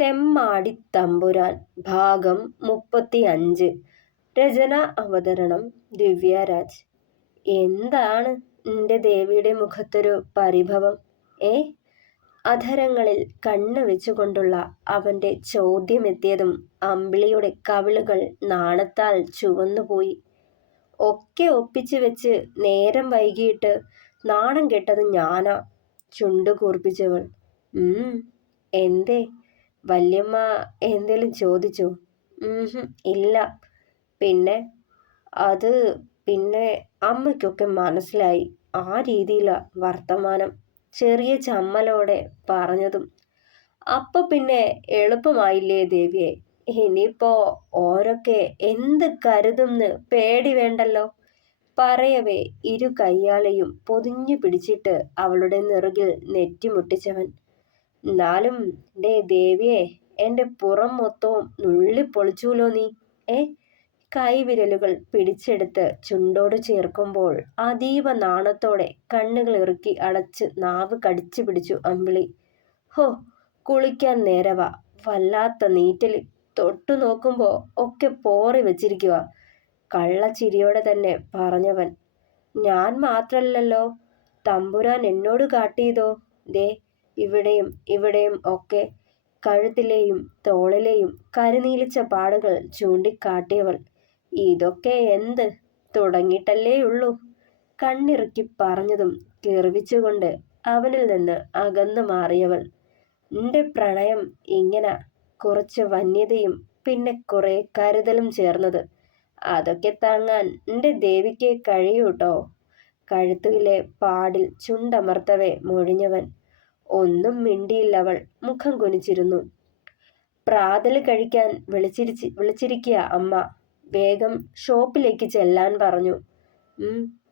തെമ്മാടി തമ്പുരാൻ ഭാഗം 35. രചന അവതരണം ദിവ്യരാജ്. എന്താണ് നിന്റെ ദേവിയുടെ മുഖത്തൊരു പരിഭവം? അധരങ്ങളിൽ കണ്ണ് വെച്ചുകൊണ്ടുള്ള അവൻ്റെ ചോദ്യമെത്തിയതും അമ്പിളിയുടെ കവിളുകൾ നാണത്താൽ ചുവന്നുപോയി. ഒക്കെ ഒപ്പിച്ചു വെച്ച് നേരം വൈകിയിട്ട് നാണം കെട്ടത് ഞാനാ, ചുണ്ടു കൂർപ്പിച്ചവൾ. എന്തേ, വല്യമ്മ എന്തേലും ചോദിച്ചോ? ഇല്ല. പിന്നെ അമ്മയ്ക്കൊക്കെ മനസ്സിലായി. ആ രീതിയിലാ വർത്തമാനം, ചെറിയ ചമ്മലോടെ പറഞ്ഞതും. അപ്പൊ പിന്നെ എളുപ്പമായില്ലേ ദേവിയെ? ഇനിയിപ്പോ ഓരൊക്കെ എന്ത് കരുതുംന്ന് പേടി വേണ്ടല്ലോ. പറയവേ ഇരു കയ്യാലെയും പൊതിഞ്ഞു പിടിച്ചിട്ട് അവളുടെ നെറുകിൽ നെറ്റിമുട്ടിച്ചവൻ. എന്നാലും ദേവിയെ, എൻ്റെ പുറം മൊത്തവും നുള്ളിപ്പൊളിച്ചൂലോ നീ. കൈവിരലുകൾ പിടിച്ചെടുത്ത് ചുണ്ടോട് ചേർക്കുമ്പോൾ അതീവ നാണത്തോടെ കണ്ണുകൾ ഇറുക്കി അടച്ച് നാവ് കടിച്ചു പിടിച്ചു അമ്പിളി. ഹോ, കുളിക്കാൻ നേരവാ, വല്ലാത്ത നീറ്റല്. തൊട്ടു നോക്കുമ്പോ ഒക്കെ പോറി വെച്ചിരിക്കുക. കള്ളച്ചിരിയോടെ തന്നെ പറഞ്ഞവൻ. ഞാൻ മാത്രല്ലല്ലോ, തമ്പുരാൻ എന്നോട് കാട്ടിയതോ. ഇവിടെയും ഒക്കെ കഴുത്തിലെയും തോളിലെയും കരുനീലിച്ച പാടുകൾ ചൂണ്ടിക്കാട്ടിയവൾ. ഇതൊക്കെ എന്ത് തുടങ്ങിയിട്ടല്ലേ ഉള്ളൂ. കണ്ണിറുക്കി പറഞ്ഞതും കിറിവിച്ചുകൊണ്ട് അവനിൽ നിന്ന് അകന്നു മാറിയവൾ. നിന്റെ പ്രണയം ഇങ്ങനെ കുറച്ച് വന്യതയും പിന്നെ കുറെ കരുതലും ചേർന്നത്. അതൊക്കെ താങ്ങാൻ നിന്റെ ദേവിക്ക് കഴിയൂട്ടോ. കഴുത്തിലെ പാടിൽ ചുണ്ടമർത്തവേ മൊഴിഞ്ഞവൻ. ഒന്നും മിണ്ടിയില്ലവൾ, മുഖം കുനിച്ചിരുന്നു. പ്രാതല് കഴിക്കാൻ വിളിച്ചിരിക്കുക അമ്മ. വേഗം ഷോപ്പിലേക്ക് ചെല്ലാൻ പറഞ്ഞു.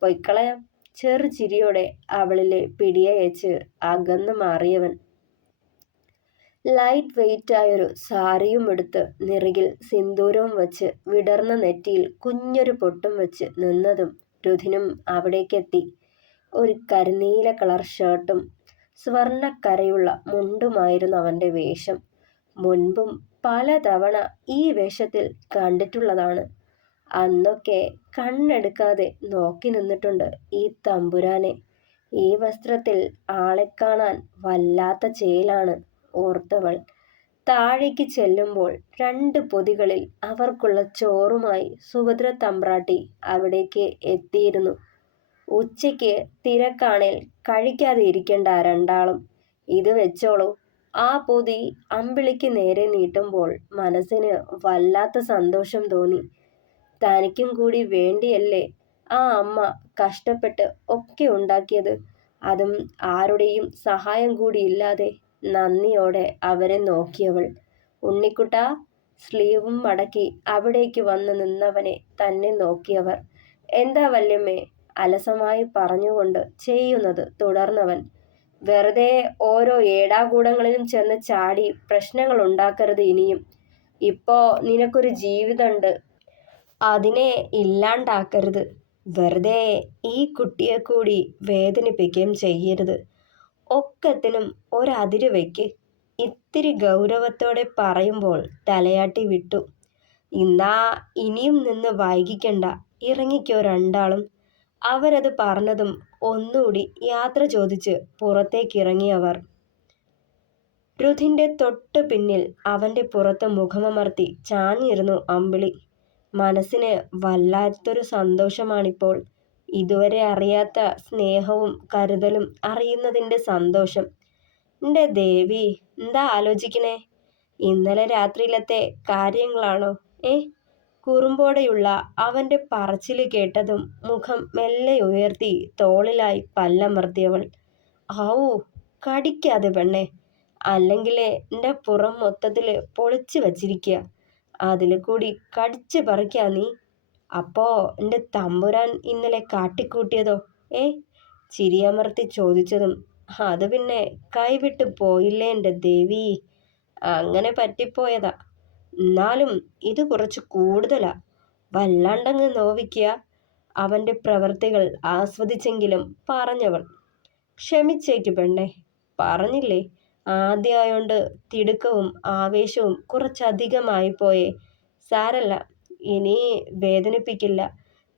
പൊയ്ക്കളയാം. ചെറു ചിരിയോടെ അവളിലെ പിടിയയച്ച് അകന്നു മാറിയവൻ. ലൈറ്റ് വെയിറ്റായൊരു സാരിയും എടുത്ത് നെറുകിൽ സിന്ദൂരവും വച്ച് വിടർന്ന നെറ്റിയിൽ കുഞ്ഞൊരു പൊട്ടും വെച്ച് നിന്നതും രുധിനും അവിടേക്കെത്തി. ഒരു കരിനീല കളർ ഷർട്ടും സ്വർണ്ണക്കരയുള്ള മുണ്ടുമായിരുന്നു അവൻ്റെ വേഷം. മുൻപും പലതവണ ഈ വേഷത്തിൽ കണ്ടിട്ടുള്ളതാണ്. അന്നൊക്കെ കണ്ണെടുക്കാതെ നോക്കി നിന്നിട്ടുണ്ട് ഈ തമ്പുരാനെ. ഈ വസ്ത്രത്തിൽ ആളെ കാണാൻ വല്ലാത്ത ചേലാണ് ഓർത്തവൾ. താഴേക്ക് ചെല്ലുമ്പോൾ 2 പൊതികളിൽ അവർക്കുള്ള ചോറുമായി സുഭദ്ര തമ്പ്രാട്ടി അവിടേക്ക് എത്തിയിരുന്നു. ഉച്ചയ്ക്ക് തിരക്കാണേൽ കഴിക്കാതെ ഇരിക്കണ്ട രണ്ടാളും. ഇത് വെച്ചോളൂ. ആ പൊതി അമ്പിളിക്ക് നേരെ നീട്ടുമ്പോൾ മനസ്സിന് വല്ലാത്ത സന്തോഷം തോന്നി. തനിക്കും കൂടി വേണ്ടിയല്ലേ ആ അമ്മ കഷ്ടപ്പെട്ട് ഒക്കെ ഉണ്ടാക്കിയത്. അതും ആരുടെയും സഹായം കൂടി ഇല്ലാതെ. നന്ദിയോടെ അവരെ നോക്കിയവൾ. ഉണ്ണിക്കുട്ടാ. സ്ലീവും മടക്കി അവിടേക്ക് വന്ന് നിന്നവനെ തന്നെ നോക്കിയവർ. എന്താ വല്യമ്മേ? അലസമായി പറഞ്ഞുകൊണ്ട് ചെയ്യുന്നത് തുടർന്നവൻ. വെറുതെ ഓരോ ഏടാകൂടങ്ങളിലും ചെന്ന് ചാടി പ്രശ്നങ്ങൾ ഉണ്ടാക്കരുത് ഇനിയും. ഇപ്പോ നിനക്കൊരു ജീവിതമുണ്ട്, അതിനെ ഇല്ലാണ്ടാക്കരുത്. വെറുതെ ഈ കുട്ടിയെ കൂടി വേദനിപ്പിക്കുകയും ചെയ്യരുത്. ഒക്കത്തിനും ഒരതിര് വയ്ക്ക്. ഇത്തിരി ഗൗരവത്തോടെ പറയുമ്പോൾ തലയാട്ടി വിട്ടു. ഇനിയും നിന്ന് വൈകിക്കണ്ട, ഇറങ്ങിക്കോ രണ്ടാളും. അവരത് പറഞ്ഞതും ഒന്നുകൂടി യാത്ര ചോദിച്ച് പുറത്തേക്കിറങ്ങിയവർ. രുധിൻ്റെ തൊട്ട് പിന്നിൽ അവൻ്റെ പുറത്ത് മുഖമമർത്തി ചാഞ്ഞിരുന്നു അമ്പിളി. മനസ്സിന് വല്ലാത്തൊരു സന്തോഷമാണിപ്പോൾ. ഇതുവരെ അറിയാത്ത സ്നേഹവും കരുതലും അറിയുന്നതിൻ്റെ സന്തോഷം. നിന്റെ ദേവി എന്താ ആലോചിക്കണേ? ഇന്നലെ രാത്രിയിലത്തെ കാര്യങ്ങളാണോ? കുറുമ്പോടെയുള്ള അവൻ്റെ പറച്ചില് കേട്ടതും മുഖം മെല്ലെ ഉയർത്തി തോളിലായി പല്ലമർത്തിയവൾ. ആവൂ, കടിക്കാതെ പെണ്ണെ, അല്ലെങ്കിലേ നിന്റെ പുറം മൊത്തത്തില് പൊളിച്ചു വച്ചിരിക്കുക. അതിൽ കൂടി കടിച്ച് പറിക്കാ നീ. അപ്പോ എൻ്റെ തമ്പുരാൻ ഇന്നലെ കാട്ടിക്കൂട്ടിയതോ? ചിരിയമർത്തി ചോദിച്ചതും, അത് പിന്നെ കൈവിട്ട് പോയില്ലേ എൻ്റെ ദേവി. അങ്ങനെ പറ്റിപ്പോയതാ. എന്നാലും ഇത് കുറച്ച് കൂടുതലാ. വല്ലാണ്ടങ്ങ് നോവിക്കുക. അവൻ്റെ പ്രവൃത്തികൾ ആസ്വദിച്ചെങ്കിലും പറഞ്ഞവൾ. ക്ഷമിച്ചേക്ക് പെണ്ണെ, പറഞ്ഞില്ലേ ആദ്യമായോണ്ട് തിടുക്കവും ആവേശവും കുറച്ചധികമായിപ്പോയേ. സാരല്ല, ഇനി വേദനിപ്പിക്കില്ല.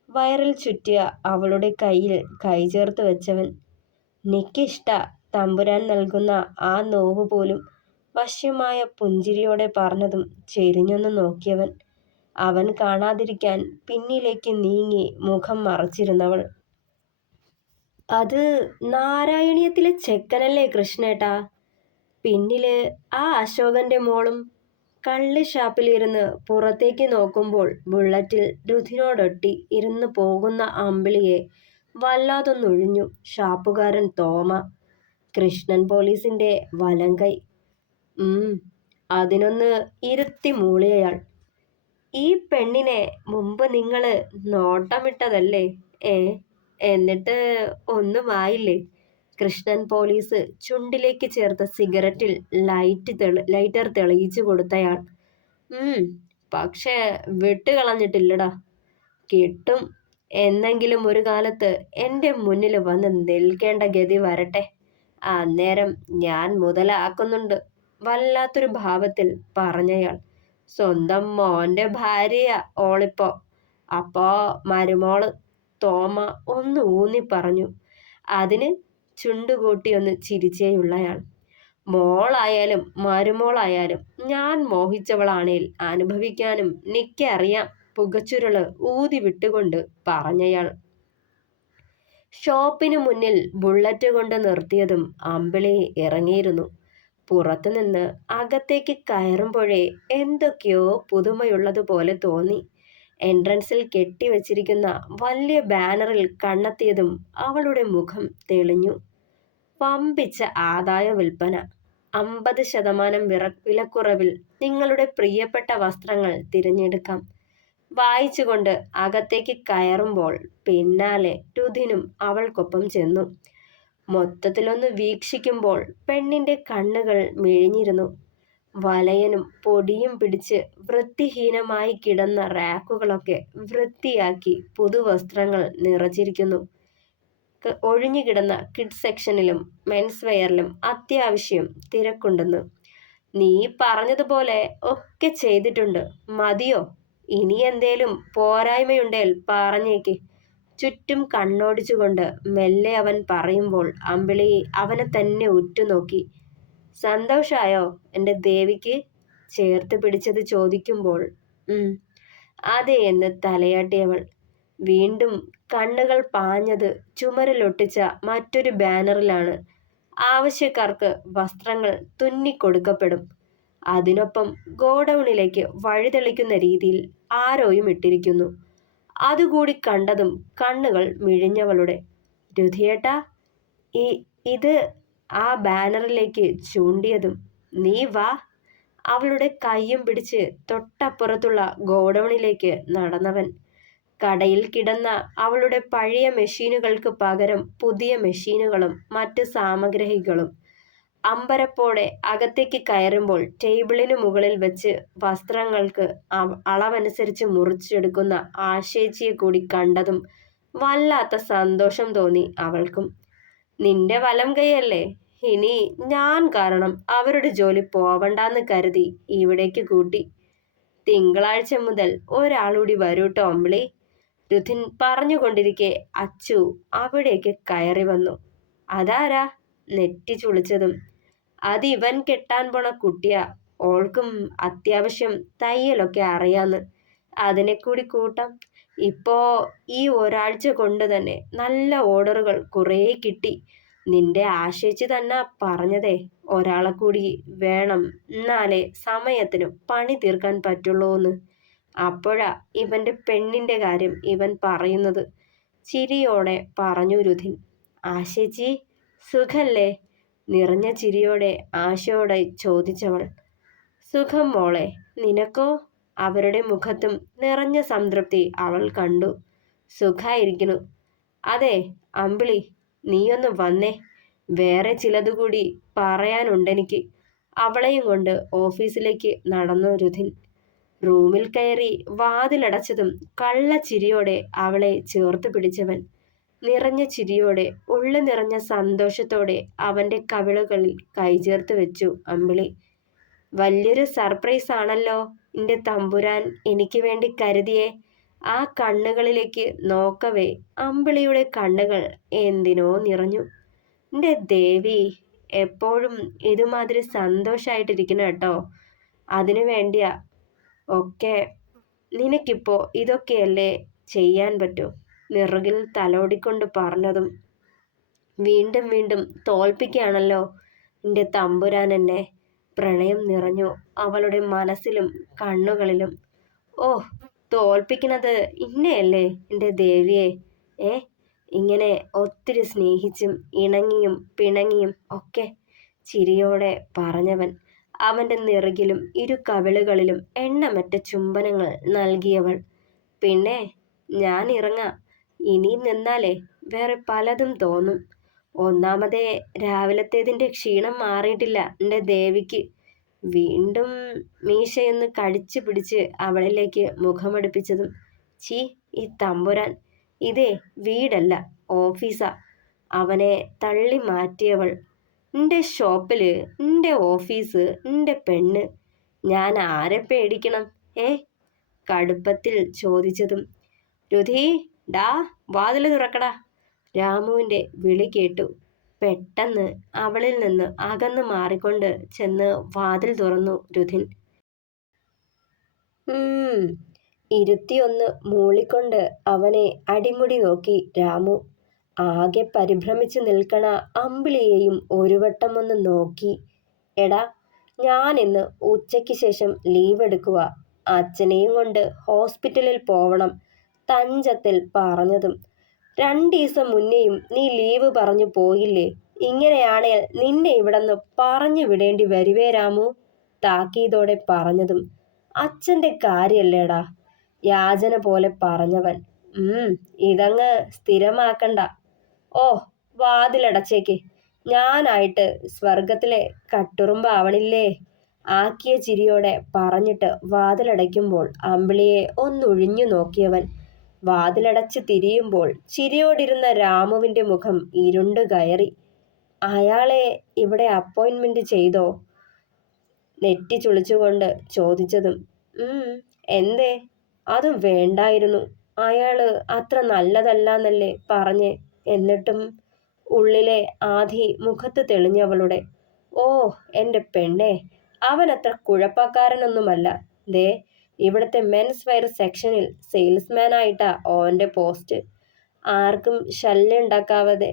വയറിൽ ചുറ്റിയ അവളുടെ കയ്യിൽ കൈചേർത്ത് വെച്ചവൻ. നിക്കിഷ്ട തമ്പുരാൻ നൽകുന്ന ആ നോവ് പോലും. വശ്യമായ പുഞ്ചിരിയോടെ പറഞ്ഞതും ചെരിഞ്ഞൊന്ന് നോക്കിയവൻ. അവൻ കാണാതിരിക്കാൻ പിന്നിലേക്ക് നീങ്ങി മുഖം മറച്ചിരുന്നവൾ. അത് നാരായണീയത്തിലെ ചെക്കനല്ലേ കൃഷ്ണേട്ടാ? പിന്നില് ആ അശോകന്റെ മോളും. കള്ളി ഷാപ്പിലിരുന്ന് പുറത്തേക്ക് നോക്കുമ്പോൾ ബുള്ളറ്റിൽ രുധിനോടൊട്ടി ഇരുന്ന് പോകുന്ന അമ്പിളിയെ വല്ലാതൊന്നൊഴിഞ്ഞു ഷാപ്പുകാരൻ തോമ. കൃഷ്ണൻ പോലീസിന്റെ വലങ്കൈ. അതിനൊന്ന് ഇരുത്തി മൂളിയയാൾ. ഈ പെണ്ണിനെ മുമ്പ് നിങ്ങള് നോട്ടമിട്ടതല്ലേ? എന്നിട്ട് ഒന്നും ആയില്ലേ? കൃഷ്ണൻ പോലീസ് ചുണ്ടിലേക്ക് ചേർത്ത സിഗരറ്റിൽ ലൈറ്റർ തെളിയിച്ചു കൊടുത്തയാൾ. പക്ഷേ വിട്ടുകളഞ്ഞിട്ടില്ലടാ. കിട്ടും. എന്നെങ്കിലും ഒരു കാലത്ത് എൻ്റെ മുന്നിൽ വന്ന് നിൽക്കേണ്ട ഗതി വരട്ടെ. അന്നേരം ഞാൻ മുതലാക്കുന്നുണ്ട്. വല്ലാത്തൊരു ഭാവത്തിൽ പറഞ്ഞയാൾ. സ്വന്തം മോന്റെ ഭാര്യയാ ഓളിപ്പോ. അപ്പോ മരുമോള്. തോമ ഒന്ന് ഊന്നി പറഞ്ഞു. അതിന് ചുണ്ടുകൂട്ടിയൊന്ന് ചിരിച്ചേയുള്ളയാൾ. മോളായാലും മരുമോളായാലും ഞാൻ മോഹിച്ചവളാണേൽ അനുഭവിക്കാനും നിക്കറിയാം, പുകച്ചുരുള് ഊതി വിട്ടുകൊണ്ട് പറഞ്ഞയാൾ. ഷോപ്പിനു മുന്നിൽ ബുള്ളറ്റ് കൊണ്ട് നിർത്തിയതും അമ്പിളി ഇറങ്ങിയിരുന്നു. പുറത്തുനിന്ന് അകത്തേക്ക് കയറുമ്പോഴേ എന്തൊക്കെയോ പുതുമയുള്ളതുപോലെ തോന്നി. എൻട്രൻസിൽ കെട്ടിവച്ചിരിക്കുന്ന വലിയ ബാനറിൽ കണ്ണെത്തിയതും അവളുടെ മുഖം തെളിഞ്ഞു. വമ്പിച്ച ആദായ വിൽപ്പന. 50% വിലക്കുറവിൽ നിങ്ങളുടെ പ്രിയപ്പെട്ട വസ്ത്രങ്ങൾ തിരഞ്ഞെടുക്കാം. വായിച്ചുകൊണ്ട് അകത്തേക്ക് കയറുമ്പോൾ പിന്നാലെ രുധിനും അവൾക്കൊപ്പം ചെന്നു. മൊത്തത്തിലൊന്ന് വീക്ഷിക്കുമ്പോൾ പെണ്ണിന്റെ കണ്ണുകൾ മിഴിഞ്ഞിരുന്നു. വലയനും പൊടിയും പിടിച്ച് വൃത്തിഹീനമായി കിടന്ന റാക്കുകളൊക്കെ വൃത്തിയാക്കി പുതുവസ്ത്രങ്ങൾ നിറച്ചിരിക്കുന്നു. ഒഴിഞ്ഞുകിടന്ന കിഡ്സ് സെക്ഷനിലും മെൻസ് വെയറിലും അത്യാവശ്യം തിരക്കുണ്ടെന്ന്. നീ പറഞ്ഞതുപോലെ ഒക്കെ ചെയ്തിട്ടുണ്ട്. മതിയോ? ഇനി എന്തേലും പോരായ്മയുണ്ടേൽ പറഞ്ഞേക്ക്. ചുറ്റും കണ്ണോടിച്ചുകൊണ്ട് മെല്ലെ അവൻ പറയുമ്പോൾ അമ്പിളി അവനെ തന്നെ ഉറ്റുനോക്കി. സന്തോഷായോ എൻ്റെ ദേവിക്ക്? ചേർത്ത് പിടിച്ചത് ചോദിക്കുമ്പോൾ അതെ എന്ന് തലയാട്ടിയവൾ. വീണ്ടും കണ്ണുകൾ പാഞ്ഞത് ചുമരിലൊട്ടിച്ച മറ്റൊരു ബാനറിലാണ്. ആവശ്യക്കാർക്ക് വസ്ത്രങ്ങൾ തുന്നിക്കൊടുക്കപ്പെടും. അതിനൊപ്പം ഗോഡൌണിലേക്ക് വഴിതെളിക്കുന്ന രീതിയിൽ ആരോയും ഇട്ടിരിക്കുന്നു. അതുകൂടി കണ്ടതും കണ്ണുകൾ മിഴിഞ്ഞവളുടെ. രുധിയേട്ടാ, ഇത് ആ ബാനറിലേക്ക് ചൂണ്ടിയതും. നീ വാ. അവളുടെ കയ്യും പിടിച്ച് തൊട്ടപ്പുറത്തുള്ള ഗോഡൌണിലേക്ക് നടന്നവൻ. കടയിൽ കിടന്ന അവളുടെ പഴയ മെഷീനുകൾക്ക് പകരം പുതിയ മെഷീനുകളും മറ്റ് സാമഗ്രികളും. അമ്പരപ്പോടെ അകത്തേക്ക് കയറുമ്പോൾ ടേബിളിനു മുകളിൽ വെച്ച് വസ്ത്രങ്ങൾക്ക് അളവനുസരിച്ച് മുറിച്ചെടുക്കുന്ന ആശേച്ചിയെ കൂടി കണ്ടതും വല്ലാത്ത സന്തോഷം തോന്നി അവൾക്കും. നിന്റെ വലം കൈയല്ലേ? ഇനി ഞാൻ കാരണം അവരുടെ ജോലി പോവണ്ടാന്ന് കരുതി ഇവിടേക്ക് കൂട്ടി. തിങ്കളാഴ്ച മുതൽ ഒരാളൂടി വരൂട്ടോ അമ്പിളി. രുധിൻ പറഞ്ഞുകൊണ്ടിരിക്കെ അച്ചു അവിടേക്ക് കയറി വന്നു. അതാരാ? നെറ്റി ചുളിച്ചതും. അതിവൻ കെട്ടാൻ പോണ കുട്ടിയാ. ഓൾക്കും അത്യാവശ്യം തയ്യലൊക്കെ അറിയാന്ന്. അതിനെ കൂടി കൂട്ടാം. ഇപ്പോ ഈ ഒരാഴ്ച കൊണ്ട് തന്നെ നല്ല ഓർഡറുകൾ കുറേ കിട്ടി. നിന്റെ ആശേച്ചി തന്നെ പറഞ്ഞതേ, ഒരാളെ കൂടി വേണം, എന്നാലേ സമയത്തിന് പണി തീർക്കാൻ പറ്റുള്ളൂന്ന്. അപ്പോഴാ ഇവന്റെ പെണ്ണിന്റെ കാര്യം ഇവൻ പറയുന്നത്. ചിരിയോടെ പറഞ്ഞു രുധിൻ. ആശേച്ചി സുഖല്ലേ? നിറഞ്ഞ ചിരിയോടെ ആശയോടെ ചോദിച്ചവൾ. സുഖം മോളെ, നിനക്കോ? അവരുടെ മുഖത്തും നിറഞ്ഞ സംതൃപ്തി അവൾ കണ്ടു. സുഖായിരിക്കുന്നു. അതെ അമ്പിളി, നീയൊന്ന് വന്നേ. വേറെ ചിലതുകൂടി പറയാനുണ്ടെനിക്ക്. അവളെയും കൊണ്ട് ഓഫീസിലേക്ക് നടന്നു രുധിൻ. റൂമിൽ കയറി വാതിലടച്ചതും കള്ളച്ചിരിയോടെ അവളെ ചേർത്ത് പിടിച്ചവൻ. നിറഞ്ഞ ചിരിയോടെ, ഉള്ളു നിറഞ്ഞ സന്തോഷത്തോടെ അവൻ്റെ കവിളുകളിൽ കൈചേർത്ത് വെച്ചു അമ്പിളി. വലിയൊരു സർപ്രൈസ് ആണല്ലോ എൻ്റെ തമ്പുരാൻ എനിക്ക് വേണ്ടി കരുതിയേ. ആ കണ്ണുകളിലേക്ക് നോക്കവേ അമ്പിളിയുടെ കണ്ണുകൾ എന്തിനോ നിറഞ്ഞു. എൻ്റെ ദേവി, എപ്പോഴും ഇതുമാതിരി സന്തോഷമായിട്ടിരിക്കണം കേട്ടോ. അതിനു വേണ്ടിയാ ഒക്കെ. നിനക്കിപ്പോൾ ഇതൊക്കെയല്ലേ ചെയ്യാൻ പറ്റൂ. നിറകിൽ തലോടിക്കൊണ്ട് പറഞ്ഞതും വീണ്ടും വീണ്ടും തോൽപ്പിക്കുകയാണല്ലോ എൻ്റെ തമ്പുരാൻ എന്നെ. പ്രണയം നിറഞ്ഞു അവളുടെ മനസ്സിലും കണ്ണുകളിലും. ഓ, തോൽപ്പിക്കണത് ഇന്നയല്ലേ എൻ്റെ ദേവിയെ. ഏ ഇങ്ങനെ ഒത്തിരി സ്നേഹിച്ചും ഇണങ്ങിയും പിണങ്ങിയും ഒക്കെ, ചിരിയോടെ പറഞ്ഞവൻ. അവൻ്റെ നെറുകിലും ഇരു കവിളുകളിലും എണ്ണമറ്റ ചുംബനങ്ങൾ നൽകിയവൾ. പിന്നെ ഞാൻ ഇറങ്ങാം. ഇനിയും നിന്നാലേ വേറെ പലതും തോന്നും. ഒന്നാമതേ രാവിലത്തേതിൻ്റെ ക്ഷീണം മാറിയിട്ടില്ല എൻ്റെ ദേവിക്ക്. വീണ്ടും മീശയൊന്ന് കടിച്ചു പിടിച്ച് അവളിലേക്ക് മുഖമടുപ്പിച്ചതും, ചീ ഈ തമ്പുരാൻ, ഇതേ വീടല്ല ഓഫീസാ. അവനെ തള്ളി മാറ്റിയവൾ. എൻ്റെ ഷോപ്പിൽ, എൻ്റെ ഓഫീസ്, എൻ്റെ പെണ്ണ്, ഞാൻ ആരെ പേടിക്കണം? കടുപ്പത്തിൽ ചോദിച്ചതും, രുധി, ഡാ വാതിൽ തുറക്കടാ. രാമുവിൻ്റെ വിളി കേട്ടു. പെട്ടെന്ന് അവളിൽ നിന്ന് അകന്നു മാറിക്കൊണ്ട് ചെന്ന് വാതിൽ തുറന്നു രുധിൻ. ഇരുത്തിയൊന്ന് മൂളിക്കൊണ്ട് അവനെ അടിമുടി നോക്കി രാമു. ആകെ പരിഭ്രമിച്ചു നിൽക്കണ അമ്പിളിയെയും ഒരു വട്ടം ഒന്ന് നോക്കി. എടാ, ഞാനിന്ന് ഉച്ചയ്ക്ക് ശേഷം ലീവ് എടുക്കുക. അച്ഛനെയും കൊണ്ട് ഹോസ്പിറ്റലിൽ പോവണം തഞ്ചത്തിൽ പറഞ്ഞതും. 2 ദിവസം മുന്നേയും നീ ലീവ് പറഞ്ഞു പോയില്ലേ? ഇങ്ങനെയാണേൽ നിന്നെ ഇവിടെന്ന് പറഞ്ഞു വിടേണ്ടി വരുവേ രാമു, താക്കീതോടെ പറഞ്ഞതും. അച്ഛൻ്റെ കാര്യല്ലേടാ, യാചന പോലെ പറഞ്ഞവൻ. ഇതങ്ങ് സ്ഥിരമാക്കണ്ട. ഓ, വാതിലടച്ചേക്ക്. ഞാനായിട്ട് സ്വർഗത്തിലെ കട്ടുറുമ്പാവണില്ലേ? ആക്കിയ ചിരിയോടെ പറഞ്ഞിട്ട് വാതിലടയ്ക്കുമ്പോൾ അമ്പിളിയെ ഒന്നൊഴിഞ്ഞു നോക്കിയവൻ. വാതിലടച്ച് തിരിയുമ്പോൾ ചിരിയോടിരുന്ന രാമുവിൻ്റെ മുഖം ഇരുണ്ടു കയറി. അയാളെ ഇവിടെ അപ്പോയിൻമെന്റ് ചെയ്തോ? നെറ്റി ചുളിച്ചുകൊണ്ട് ചോദിച്ചതും, എന്തേ? അതും വേണ്ടായിരുന്നു. അയാള് അത്ര നല്ലതല്ലാന്നല്ലേ പറഞ്ഞ്. എന്നിട്ടും ഉള്ളിലെ ആധി മുഖത്ത് തെളിഞ്ഞവളുടെ. ഓ എൻ്റെ പെണ്ണെ, അവനത്ര കുഴപ്പക്കാരനൊന്നുമല്ല. ദേ, ഇവിടുത്തെ മെൻസ് വെയർ സെക്ഷനിൽ സെയിൽസ്മാനായിട്ടാ ഓൻ്റെ പോസ്റ്റ്. ആർക്കും ശല്യം ഉണ്ടാക്കാതെ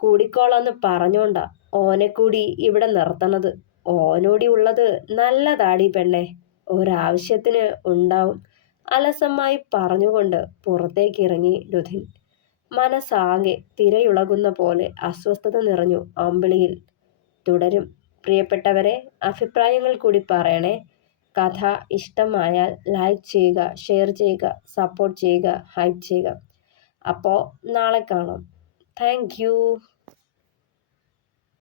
കൂടിക്കോളാന്ന് പറഞ്ഞോണ്ടാ ഓനെ കൂടി ഇവിടെ നിർത്തണത്. ഓനോടി ഉള്ളത് നല്ലതാടി പെണ്ണെ, ഒരാവശ്യത്തിന് ഉണ്ടാവും. അലസമായി പറഞ്ഞുകൊണ്ട് പുറത്തേക്ക് ഇറങ്ങി രുധിൻ. മനസ്സാകെ തിരയുളകുന്ന പോലെ അസ്വസ്ഥത നിറഞ്ഞു അമ്പിളിയിൽ. തുടരും. പ്രിയപ്പെട്ടവരെ, അഭിപ്രായങ്ങൾ കൂടി പറയണേ. കഥ ഇഷ്ടമായാൽ ലൈക്ക് ചെയ്യുക, ഷെയർ ചെയ്യുക, സപ്പോർട്ട് ചെയ്യുക, ഹൈപ്പ് ചെയ്യുക. അപ്പോൾ നാളെ കാണാം. Thank you.